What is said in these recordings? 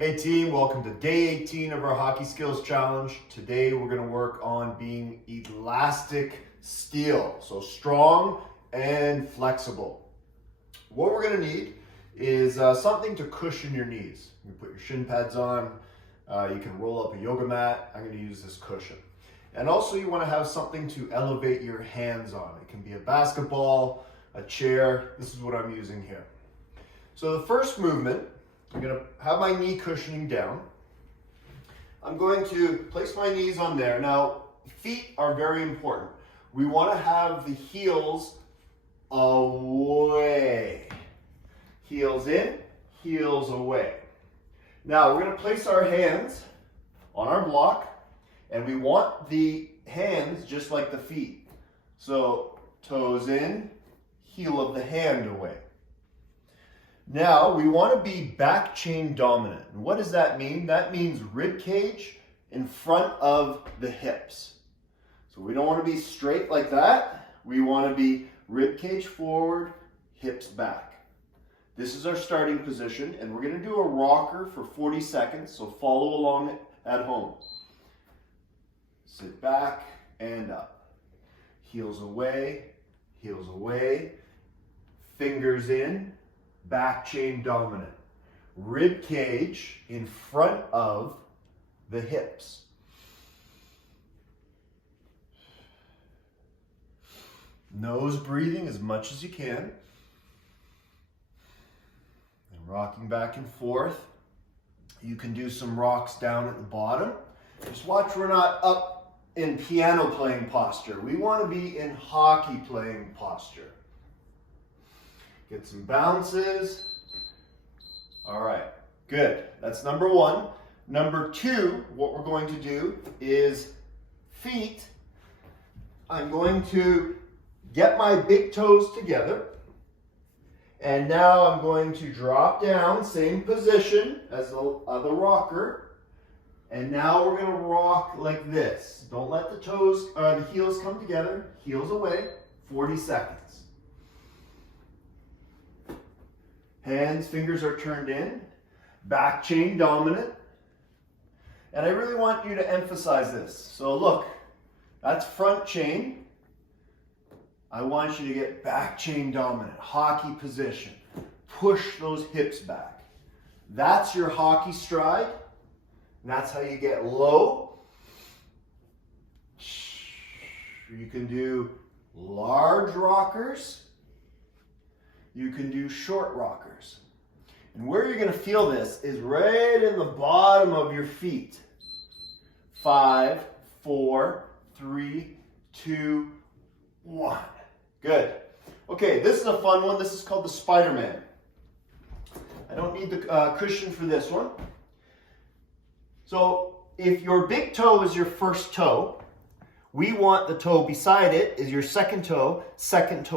Hey team, welcome to day 18 of our Hockey Skills Challenge. Today we're going to work on being elastic steel, so strong and flexible. What we're going to need is something to cushion your knees. You put your shin pads on, you can roll up a yoga mat. I'm going to use this cushion. And also you want to have something to elevate your hands on. It can be a basketball, a chair. This is what I'm using here. So the first movement, I'm going to have my knee cushioning down. I'm going to place my knees on there. Now, feet are very important. We want to have the heels away. Heels in, heels away. Now, we're going to place our hands on our block, and we want the hands just like the feet. So, toes in, heel of the hand away. Now, we want to be back chain dominant. And what does that mean? That means rib cage in front of the hips. So we don't want to be straight like that. We want to be rib cage forward, hips back. This is our starting position, and we're going to do a rocker for 40 seconds, so follow along at home. Sit back and up. Heels away, fingers in, back chain dominant. Rib cage in front of the hips. Nose breathing as much as you can. And rocking back and forth. You can do some rocks down at the bottom. Just watch we're not up in piano playing posture. We want to be in hockey playing posture. Get some bounces. All right, good. That's number one. Number two, what we're going to do is feet. I'm going to get my big toes together. And now I'm going to drop down, same position as the rocker. And now we're going to rock like this. Don't let the heels come together. Heels away, 40 seconds. Hands, fingers are turned in, back chain dominant. And I really want you to emphasize this. So look, that's front chain. I want you to get back chain dominant, hockey position. Push those hips back. That's your hockey stride. And that's how you get low. You can do large rockers. You can do short rockers. And where you're going to feel this is right in the bottom of your feet. 5, 4, 3, 2, 1. Good. Okay, this is a fun one. This is called the Spider-Man. I don't need the cushion for this one. So if your big toe is your first toe, we want the toe beside it is your second toe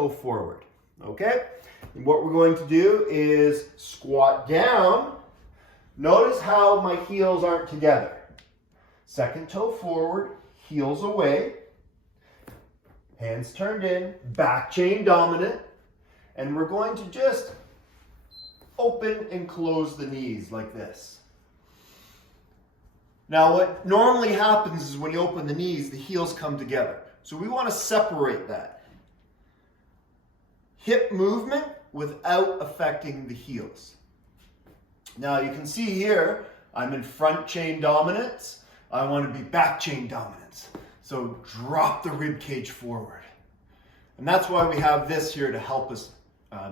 forward. Okay? And what we're going to do is squat down. Notice how my heels aren't together. Second toe forward, heels away. Hands turned in, back chain dominant. And we're going to just open and close the knees like this. Now what normally happens is when you open the knees, the heels come together. So we want to separate that. Hip movement without affecting the heels. Now you can see here, I'm in front chain dominance. I want to be back chain dominance. So drop the rib cage forward. And that's why we have this here to help us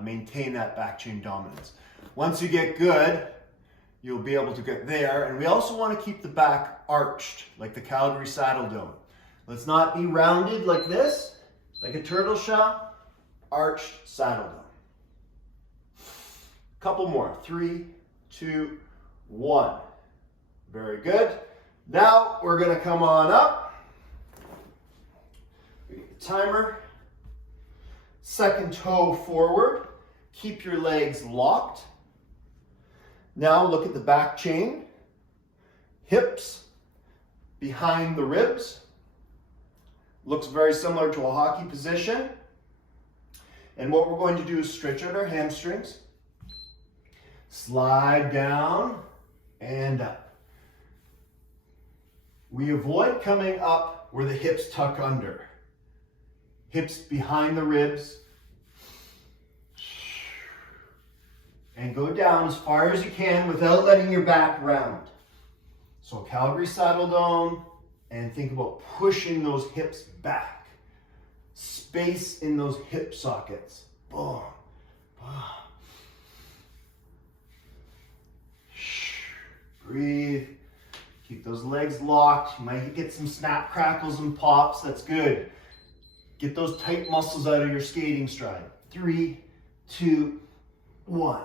maintain that back chain dominance. Once you get good, you'll be able to get there. And we also want to keep the back arched, like the Calgary Saddle Dome. Let's not be rounded like this, like a turtle shell. Arched saddle dome. Couple more. 3, 2, 1. Very good. Now we're going to come on up. We get the timer. Second toe forward. Keep your legs locked. Now look at the back chain. Hips behind the ribs. Looks very similar to a hockey position. And what we're going to do is stretch out our hamstrings, slide down, and stand up. We avoid coming up where the hips tuck under. Hips behind the ribs. And go down as far as you can without letting your back round. So Calgary Saddle Dome, and think about pushing those hips back. Space in those hip sockets. Boom. Boom. Breathe. Keep those legs locked. You might get some snap, crackles, and pops. That's good. Get those tight muscles out of your skating stride. 3, 2, 1.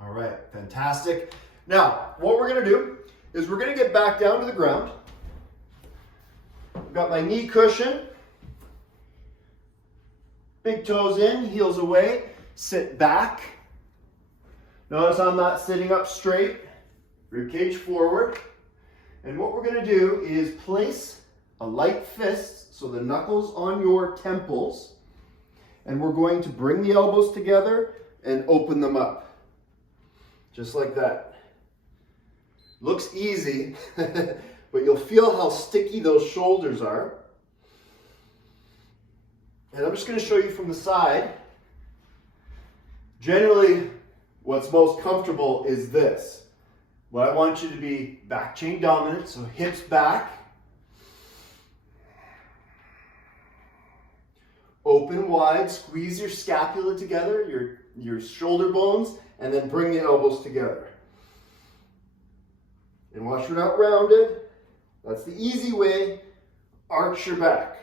All right, fantastic. Now, what we're going to do is we're going to get back down to the ground. I've got my knee cushion. Big toes in, heels away. Sit back. Notice I'm not sitting up straight. Ribcage forward. And what we're going to do is place a light fist, so the knuckles on your temples, and we're going to bring the elbows together and open them up. Just like that. Looks easy, but you'll feel how sticky those shoulders are. And I'm just going to show you from the side. Generally, what's most comfortable is this. What I want you to be back chain dominant, so hips back. Open wide, squeeze your scapula together, your shoulder bones, and then bring the elbows together. And watch you're not rounded. That's the easy way. Arch your back.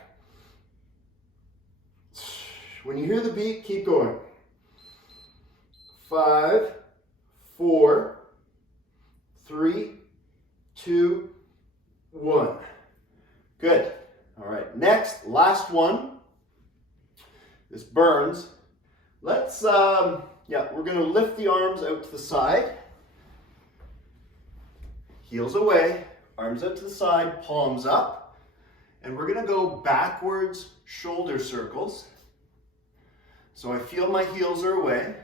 When you hear the beat, keep going. 5, 4, 3, 2, 1. Good. All right, next, last one. This burns. Let's, we're going to lift the arms out to the side. Heels away, arms out to the side, palms up. And we're going to go backwards shoulder circles. So I feel my heels are away.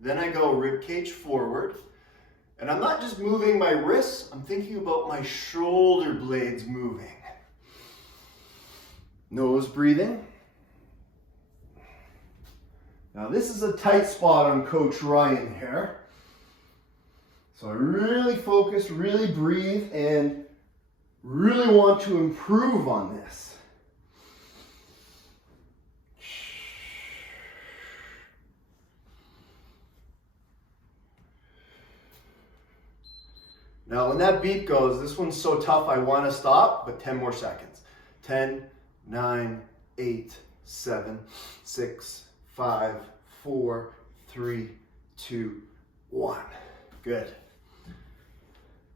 Then I go rib cage forward. And I'm not just moving my wrists, I'm thinking about my shoulder blades moving. Nose breathing. Now this is a tight spot on Coach Ryan here. So I really focus, really breathe, and really want to improve on this. Now when that beat goes, this one's so tough I want to stop, but 10 more seconds. 10, 9, 8, 7, 6, 5, 4, 3, 2, 1. Good.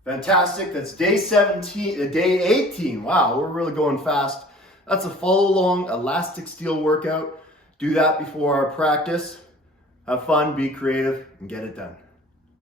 Fantastic. That's day 17, day 18. Wow, we're really going fast. That's a follow along elastic steel workout. Do that before our practice. Have fun, be creative, and get it done.